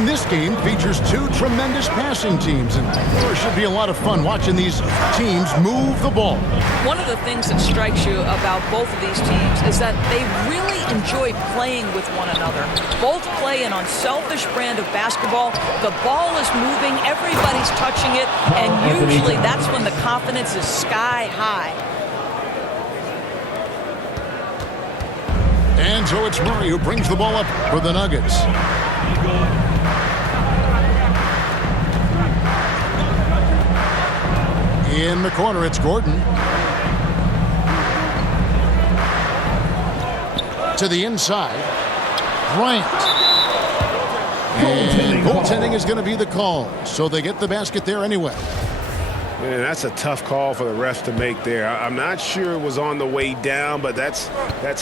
And this game features two tremendous passing teams, and there should be a lot of fun watching these teams move the ball. One of the things that strikes you about both of these teams is that they really enjoy playing with one another. Both play an unselfish brand of basketball. The ball is moving, everybody's touching it, and usually that's when the confidence is sky high. And so it's Murray who brings the ball up for the Nuggets. In the corner, it's Gordon. To the inside. Bryant. And goaltending is going to be the call. So they get the basket there anyway. Man, that's a tough call for the refs to make there. I'm not sure it was on the way down, but that's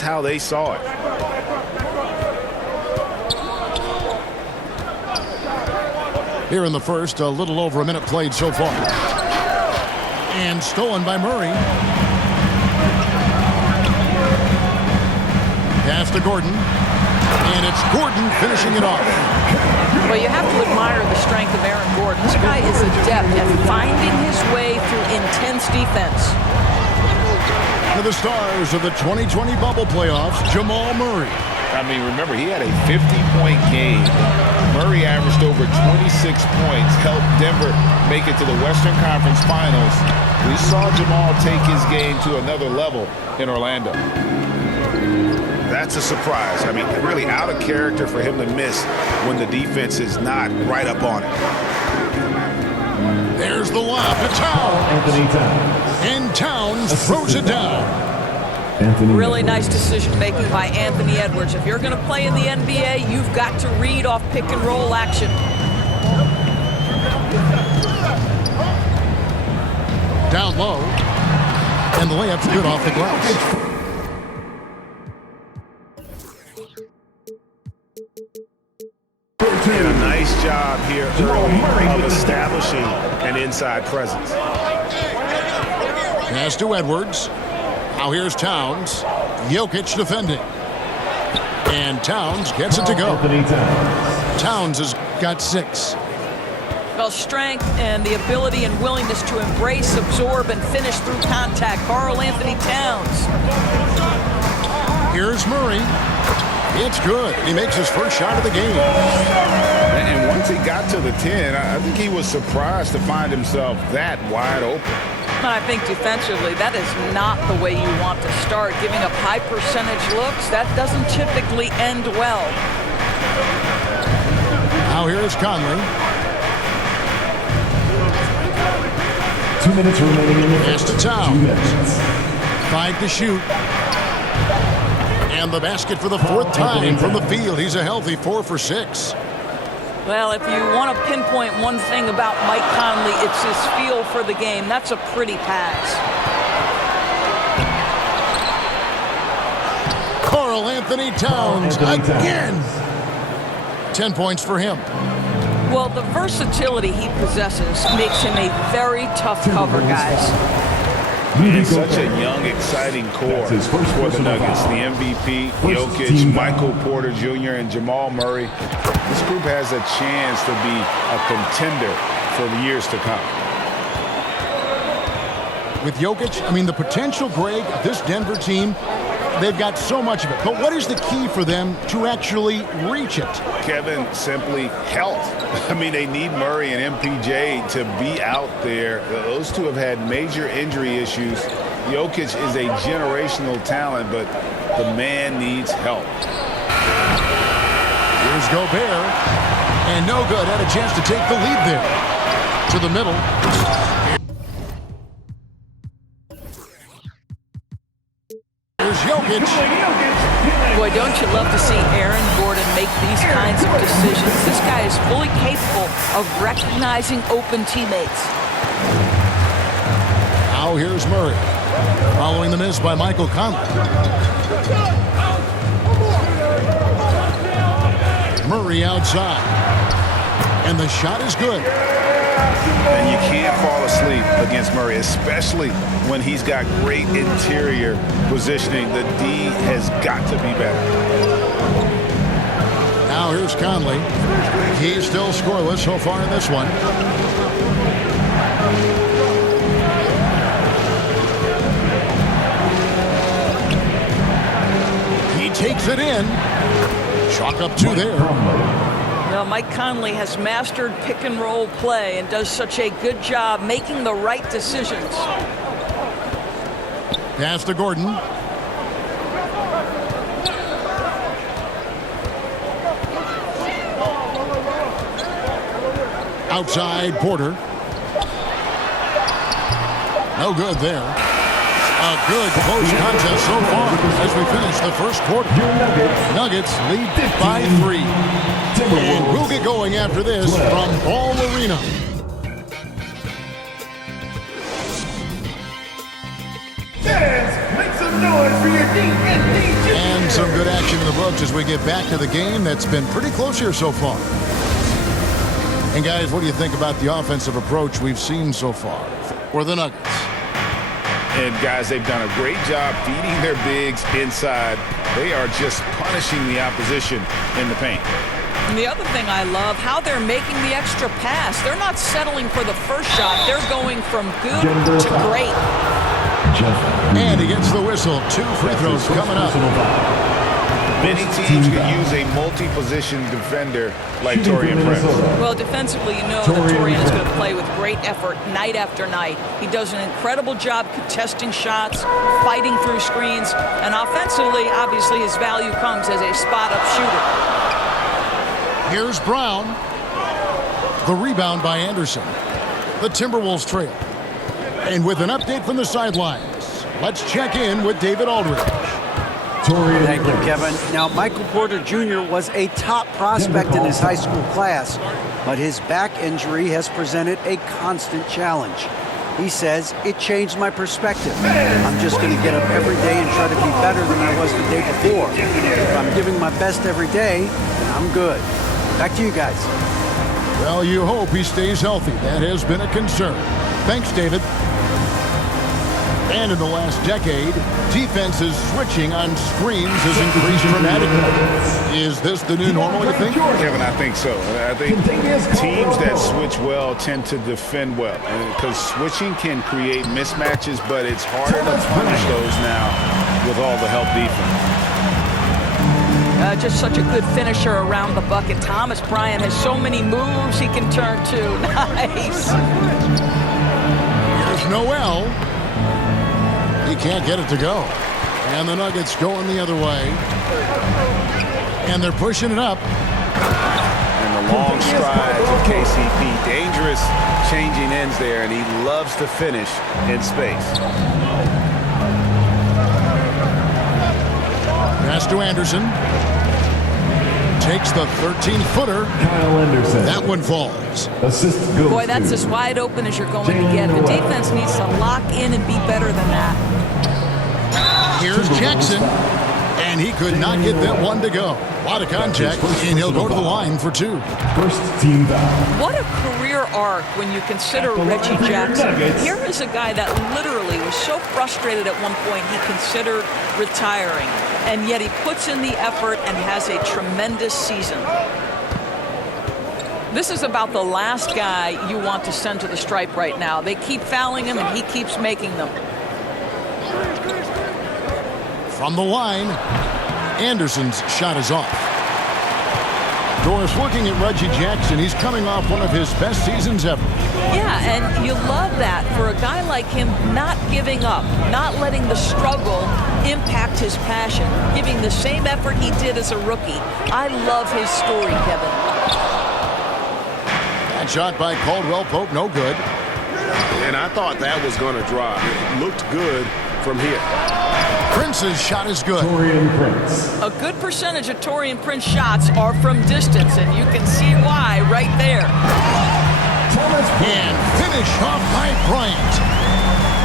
how they saw it. Here in the first, a little over a minute played so far. And stolen by Murray. Pass to Gordon. And it's Gordon finishing it off. Well, you have to admire the strength of Aaron Gordon. This guy is adept at finding his way through intense defense. One of the stars of the 2020 bubble playoffs, Jamal Murray. I mean, remember, he had a 50-point game. Murray averaged over 26 points, helped Denver make it to the Western Conference Finals. We saw Jamal take his game to another level in Orlando. That's a surprise. I mean, really out of character for him to miss when the defense is not right up on it. There's the lob to Towns. And Towns throws it down. Really nice decision-making by Anthony Edwards. If you're going to play in the NBA, you've got to read off pick-and-roll action. Down low. And the layup's good off the glass. And a nice job here early of establishing an inside presence. Pass to Edwards. Now here's Towns. Jokic defending. And Towns gets it to go. Towns has got 6. Well, strength and the ability and willingness to embrace, absorb, and finish through contact. Karl Anthony Towns. Here's Murray. It's good. He makes his first shot of the game. And once he got to the 10, I think he was surprised to find himself that wide open. I think defensively, that is not the way you want to start. Giving up high percentage looks, that doesn't typically end well. Now here's Conley. 2 minutes remaining in the pass to Towns. 5 to shoot. And the basket for the 4th time from the field. He's a healthy 4 for 6. Well, if you want to pinpoint one thing about Mike Conley, it's his feel for the game. That's a pretty pass. Karl Anthony Towns again. 10 points for him. Well, the versatility he possesses makes him a very tough cover, guys. And such a young, exciting core for the Nuggets. The MVP, Jokic, Michael Porter Jr., and Jamal Murray. This group has a chance to be a contender for years to come. With Jokic, I mean, the potential, Greg, of this Denver team, they've got so much of it. But what is the key for them to actually reach it? Kevin, simply health. I mean, they need Murray and MPJ to be out there. Those two have had major injury issues. Jokic is a generational talent, but the man needs help. Here's Gobert. And no good. Had a chance to take the lead there. To the middle. Here's Jokic. Boy, don't you love to see Aaron Gordon make these kinds of decisions. This guy is fully capable of recognizing open teammates. Now here's Murray. Following the miss by Michael Conley. Murray outside. And the shot is good. And you can't fall asleep against Murray, especially when he's got great interior positioning. The D has got to be better. Now here's Conley. He's still scoreless so far in this one. He takes it in. Chalk up 2 there. Well, Mike Conley has mastered pick and roll play and does such a good job making the right decisions. Pass to Gordon. Outside Porter. No good there. A good close contest so far as we finish the first quarter. Nuggets lead by 3. And we'll get going after this from Ball Arena. Make some noise for your defense. And some good action in the books as we get back to the game that's been pretty close here so far. And guys, what do you think about the offensive approach we've seen so far for the Nuggets? And guys, they've done a great job feeding their bigs inside. They are just punishing the opposition in the paint. And the other thing I love, how they're making the extra pass. They're not settling for the first shot. They're going from good to great. And he gets the whistle. 2 free throws coming up. Many teams could use a multi-position defender like Taurean Prince. Well, defensively, you know that Taurean is going to play with great effort night after night. He does an incredible job contesting shots, fighting through screens, and offensively, obviously, his value comes as a spot-up shooter. Here's Brown. The rebound by Anderson. The Timberwolves trail. And with an update from the sidelines, let's check in with David Aldridge. Thank you, Kevin. Now, Michael Porter Jr. was a top prospect in his high school class, but his back injury has presented a constant challenge. He says, it changed my perspective. I'm just going to get up every day and try to be better than I was the day before. If I'm giving my best every day, then I'm good. Back to you guys. Well, you hope he stays healthy. That has been a concern. Thanks, David. And in the last decade, defenses switching on screens has increased dramatically. Is this the new normal, you think? Kevin, I think so. I think teams that switch well tend to defend well. Because switching can create mismatches, but it's harder to punish those now with all the help defense. Just such a good finisher around the bucket. Thomas Bryant has so many moves he can turn to. Nice. Here's Noel. He can't get it to go. And the Nuggets going the other way. And they're pushing it up. And the long strides of KCP. Dangerous changing ends there, and he loves to finish in space. Pass to Anderson. Takes the 13-footer. Kyle Anderson. That one falls. Assist goes Boy, that's to as wide open as you're going to get. The defense needs to lock in and be better than that. Here's Jackson. And he could not get that one to go. A lot of contact, and he'll go to the line for 2. First team foul. What a career arc when you consider Reggie Jackson. Here is a guy that literally was so frustrated at one point he considered retiring. And yet he puts in the effort and has a tremendous season. This is about the last guy you want to send to the stripe right now. They keep fouling him, and he keeps making them. From the line, Anderson's shot is off. Doris, looking at Reggie Jackson, he's coming off one of his best seasons ever. Yeah, and you love that for a guy like him, not giving up, not letting the struggle impact his passion, giving the same effort he did as a rookie. I love his story, Kevin. That shot by Caldwell Pope, no good. And I thought that was going to drop. It looked good from here. Prince's shot is good. Taurean Prince. A good percentage of Taurean Prince shots are from distance, and you can see why right there. And finish off by Bryant.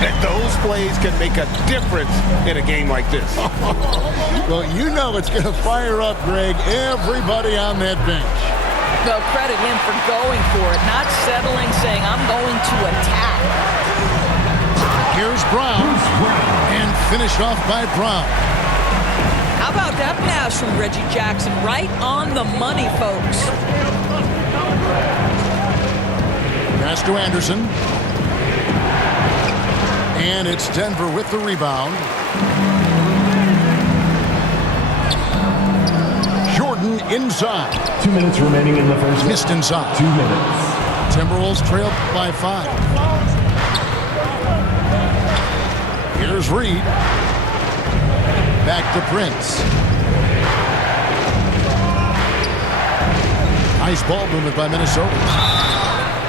And those plays can make a difference in a game like this. Well, you know it's going to fire up, Greg, everybody on that bench. Well, credit him for going for it, not settling, saying, I'm going to attack. Here's Brown. And finished off by Brown. How about that pass from Reggie Jackson? Right on the money, folks. Pass to Anderson. And it's Denver with the rebound. Jordan inside. 2 minutes remaining in the first. Missed inside. 2 minutes. Timberwolves trail by 5. Here's Reed. Back to Prince. Nice ball movement by Minnesota.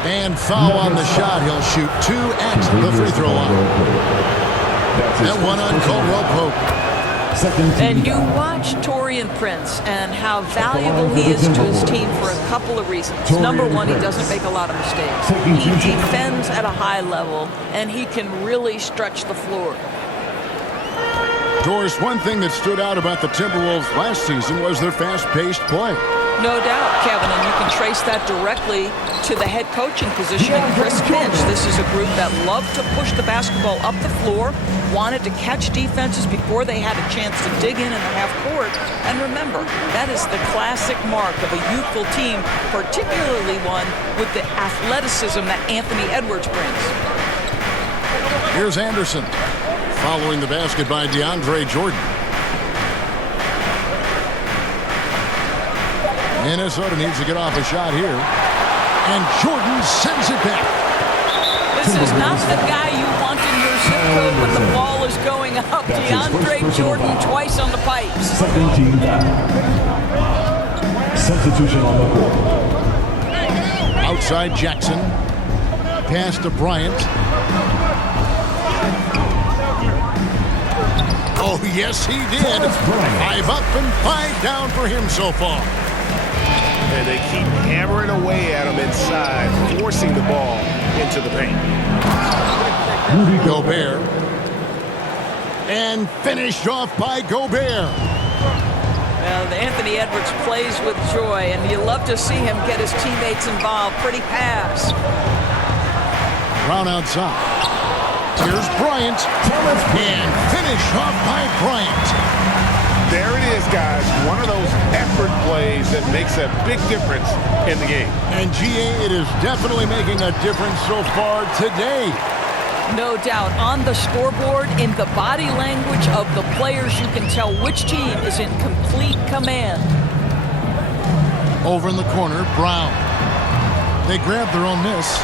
And foul on the shot. He'll shoot 2 at the free throw line. That one on Caldwell Pope. And you watch Taurean Prince and how valuable he is to his team for a couple of reasons. Number one, he doesn't make a lot of mistakes. He defends at a high level, and he can really stretch the floor. Doris, one thing that stood out about the Timberwolves last season was their fast-paced play. No doubt, Kevin, and you can trace that directly to the head coaching position in Chris Finch. This is a group that loved to push the basketball up the floor, wanted to catch defenses before they had a chance to dig in the half court. And remember, that is the classic mark of a youthful team, particularly one with the athleticism that Anthony Edwards brings. Here's Anderson, following the basket by DeAndre Jordan. Minnesota needs to get off a shot here. And Jordan sends it back. This is not the guy you want in your zip code when the ball is going up. DeAndre Jordan twice on the pipes. Second team foul. Substitution on the court. Outside Jackson. Pass to Bryant. Oh, yes, he did. 5 up and 5 down for him so far. And they keep hammering away at him inside, forcing the ball into the paint. Gobert. And finished off by Gobert. Well, Anthony Edwards plays with joy, and you love to see him get his teammates involved. Pretty pass. Brown outside. Here's Bryant. And finished off by Bryant. There it is, guys. One of those effort plays that makes a big difference in the game. And GA, it is definitely making a difference so far today. No doubt. On the scoreboard, in the body language of the players, you can tell which team is in complete command. Over in the corner, Brown. They grab their own miss.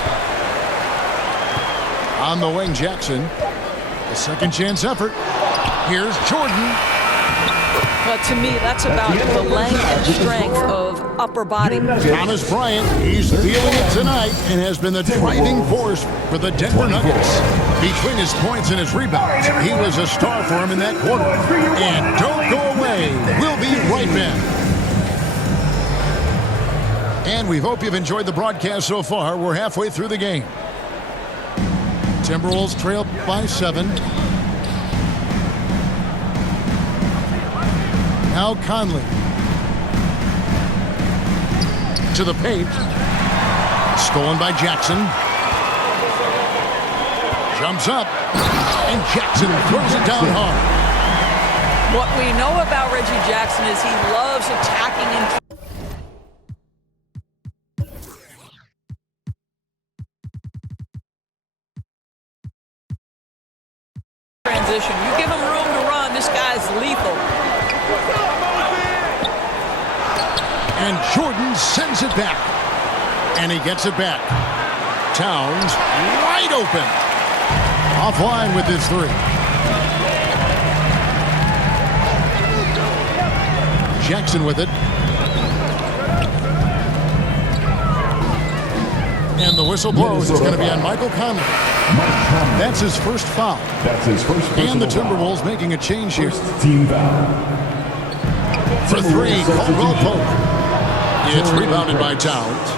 On the wing, Jackson. A second chance effort. Here's Jordan. But to me, that's about the length and strength of upper body. Thomas Bryant, he's feeling it tonight and has been the driving force for the Denver Nuggets. Between his points and his rebounds, he was a star for him in that quarter. And don't go away. We'll be right back. And we hope you've enjoyed the broadcast so far. We're halfway through the game. Timberwolves trail by 7. Now Conley. To the paint. Stolen by Jackson. Jumps up. And Jackson throws it down hard. What we know about Reggie Jackson is he loves attacking in transition. You give him room to run, this guy's lethal. And Jordan sends it back. And he gets it back. Towns wide open. Offline with his 3. Jackson with it. And the whistle blows. It's going to be on Michael Conley. That's his first foul. That's his first. And the Timberwolves making a change here. Team foul. For 3, Caldwell Pope. It's rebounded by Towns.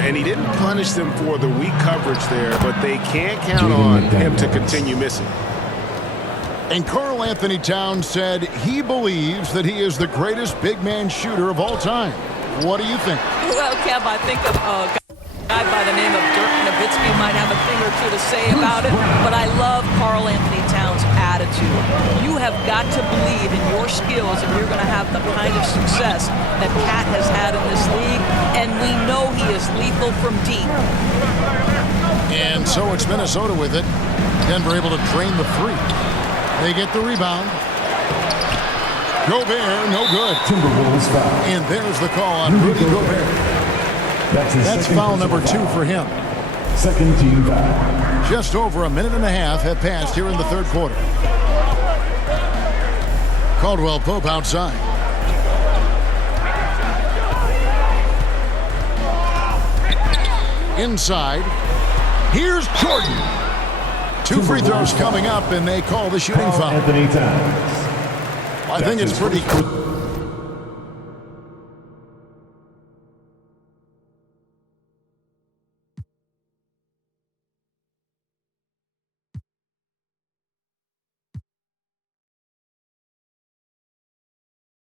And he didn't punish them for the weak coverage there, but they can't count on him to continue missing. And Karl Anthony Towns said he believes that he is the greatest big man shooter of all time. What do you think? Well, Kev, I think of a guy by the name of Dirk Nowitzki might have a thing or two to say about it, but I love Karl Anthony Towns' attitude. gets you. You have got to believe in your skills if you're going to have the kind of success that Pat has had in this league, and we know he is lethal from deep. And so it's Minnesota with it. Denver able to drain the three. They get the rebound. Gobert, no good. Timberwolves foul. And there's the call on Rudy Gobert. That's foul number 2 for him. Second team foul. Just over a minute and a half have passed here in the third quarter. Caldwell Pope outside. Inside. Here's Jordan. 2 free throws coming up, and they call the shooting foul. Anthony Towns. I think it's pretty